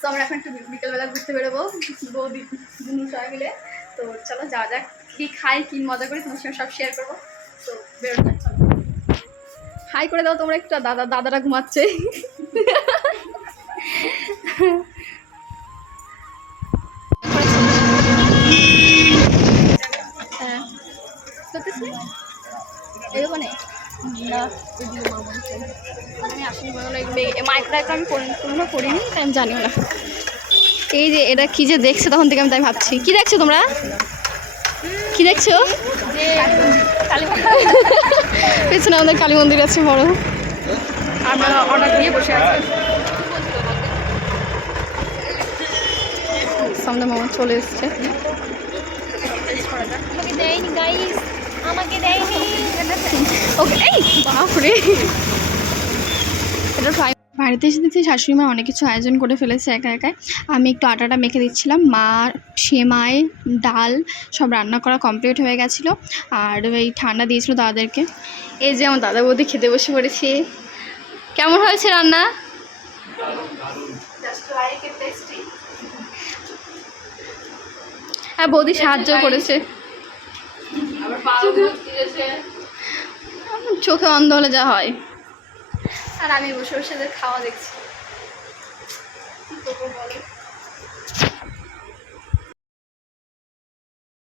তো আমরা এখন একটু বিকেলবেলা ঘুরতে বেরোবো বৌদি দুনু সবাই মিলে। তো চলো যাওয়া যাক, কী খাই কী মজা করি তোমার সঙ্গে সব শেয়ার করবো। তো বেরোনো যাক, চলো। হাই করে দাও তোমরা একটু, দাদারা ঘুমাচ্ছে। হ্যাঁ এই দোকানে না, আমি আসলে মাইক্রো আমি কোনো করিনি, তাই আমি জানিও না। এই যে এটা কি যে দেখছে তখন থেকে আমি তাই ভাবছি, কি দেখছো তোমরা, কি দেখছো? পেছনে আমাদের কালী মন্দির আছে বড়, আমরা অর্ডার দিয়ে বসে আছি। সামনে মামা চলে এসছে। আমাকে দেয়নি ওকে। এই বাপরে, এটা বাড়িতে এসে দেখছি শাশুড়ি মা অনেক কিছু আয়োজন করে ফেলেছে একা একাই। আমি একটু আটাটা মেখে দিচ্ছিলাম, মা সেমাই ডাল সব রান্না করা কমপ্লিট হয়ে গেছিলো, আর এই ঠান্ডা দিয়েছিল দাদাদেরকে। এই যে আমার দাদা বৌদি খেতে বসে পড়েছে। কেমন হয়েছে রান্না? হ্যাঁ বৌদি সাহায্য করেছে, চোখে অন্ধ হলে যা হয়। আর আমি বসে বসে খাওয়া দেখছি, কি করবো বলো।